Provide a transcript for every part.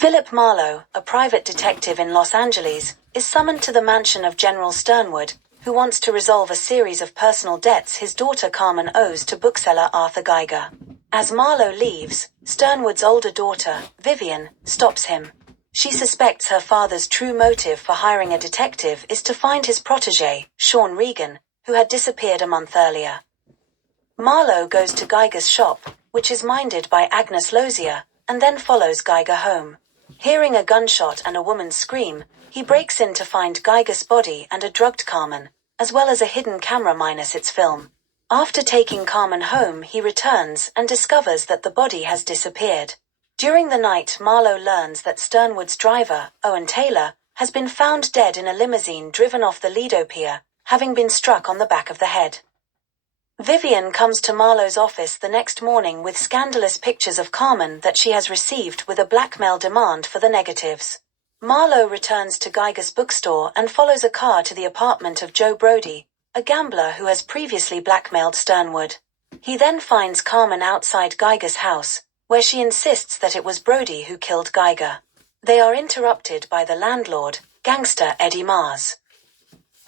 Philip Marlowe, a private detective in Los Angeles, is summoned to the mansion of General Sternwood, who wants to resolve a series of personal debts his daughter Carmen owes to bookseller Arthur Geiger. As Marlowe leaves, Sternwood's older daughter, Vivian, stops him. She suspects her father's true motive for hiring a detective is to find his protégé, Sean Regan, who had disappeared a month earlier. Marlowe goes to Geiger's shop, which is minded by Agnes Lozier, and then follows Geiger home. Hearing a gunshot and a woman's scream, he breaks in to find Geiger's body and a drugged Carmen, as well as a hidden camera minus its film. After taking Carmen home, he returns and discovers that the body has disappeared. During the night, Marlowe learns that Sternwood's driver, Owen Taylor, has been found dead in a limousine driven off the Lido Pier, having been struck on the back of the head. Vivian comes to Marlowe's office the next morning with scandalous pictures of Carmen that she has received with a blackmail demand for the negatives. Marlowe returns to Geiger's bookstore and follows a car to the apartment of Joe Brody, a gambler who has previously blackmailed Sternwood. He then finds Carmen outside Geiger's house, where she insists that it was Brody who killed Geiger. They are interrupted by the landlord, gangster Eddie Mars.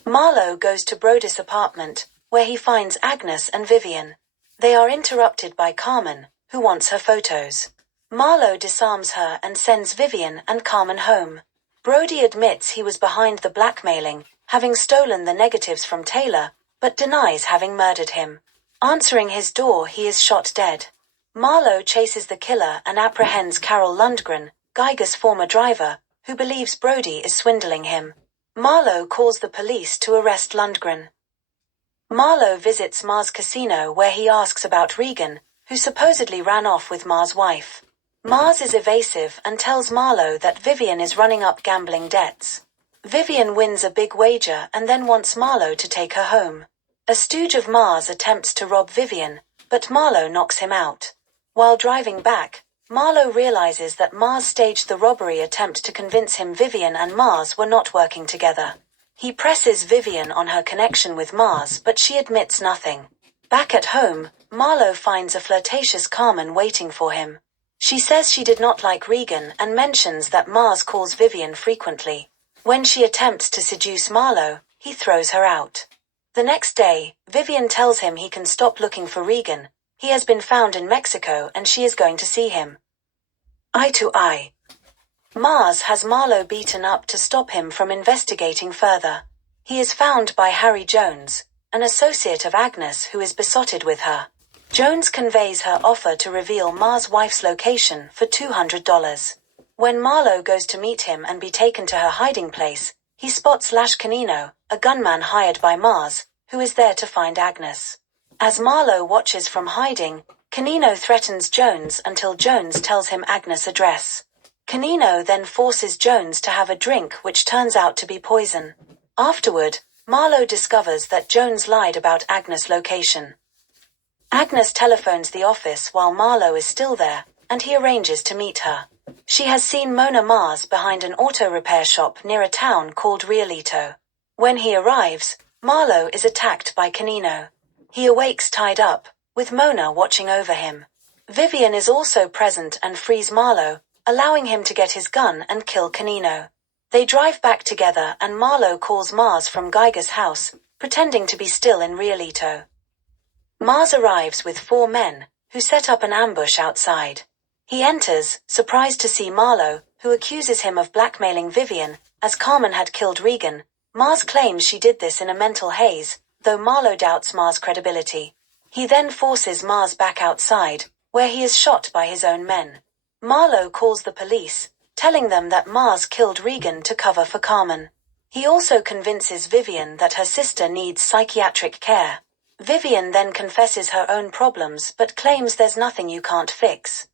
Marlowe goes to Brody's apartment, where he finds Agnes and Vivian. They are interrupted by Carmen, who wants her photos. Marlowe disarms her and sends Vivian and Carmen home. Brody admits he was behind the blackmailing, having stolen the negatives from Taylor, but denies having murdered him. Answering his door, he is shot dead. Marlowe chases the killer and apprehends Carol Lundgren, Geiger's former driver, who believes Brody is swindling him. Marlowe calls the police to arrest Lundgren. Marlowe visits Mars' casino where he asks about Regan, who supposedly ran off with Mars' wife. Mars is evasive and tells Marlowe that Vivian is running up gambling debts. Vivian wins a big wager and then wants Marlowe to take her home. A stooge of Mars attempts to rob Vivian, but Marlowe knocks him out. While driving back, Marlowe realizes that Mars staged the robbery attempt to convince him Vivian and Mars were not working together. He presses Vivian on her connection with Mars, but she admits nothing. Back at home, Marlowe finds a flirtatious Carmen waiting for him. She says she did not like Regan and mentions that Mars calls Vivian frequently. When she attempts to seduce Marlowe, he throws her out. The next day, Vivian tells him he can stop looking for Regan. He has been found in Mexico and she is going to see him. Eye to eye. Mars has Marlowe beaten up to stop him from investigating further. He is found by Harry Jones, an associate of Agnes who is besotted with her. Jones conveys her offer to reveal Mars' wife's location for $200. When Marlowe goes to meet him and be taken to her hiding place, he spots Lash Canino, a gunman hired by Mars, who is there to find Agnes. As Marlowe watches from hiding, Canino threatens Jones until Jones tells him Agnes' address. Canino then forces Jones to have a drink which turns out to be poison. Afterward, Marlowe discovers that Jones lied about Agnes' location. Agnes telephones the office while Marlowe is still there, and he arranges to meet her. She has seen Mona Mars behind an auto repair shop near a town called Rialito. When he arrives, Marlowe is attacked by Canino. He awakes tied up, with Mona watching over him. Vivian is also present and frees Marlowe, allowing him to get his gun and kill Canino. They drive back together and Marlowe calls Mars from Geiger's house, pretending to be still in Rialito. Mars arrives with 4 men, who set up an ambush outside. He enters, surprised to see Marlowe, who accuses him of blackmailing Vivian, as Carmen had killed Regan. Mars claims she did this in a mental haze, though Marlowe doubts Mars' credibility. He then forces Mars back outside, where he is shot by his own men. Marlowe calls the police, telling them that Mars killed Regan to cover for Carmen. He also convinces Vivian that her sister needs psychiatric care. Vivian then confesses her own problems but claims there's nothing you can't fix.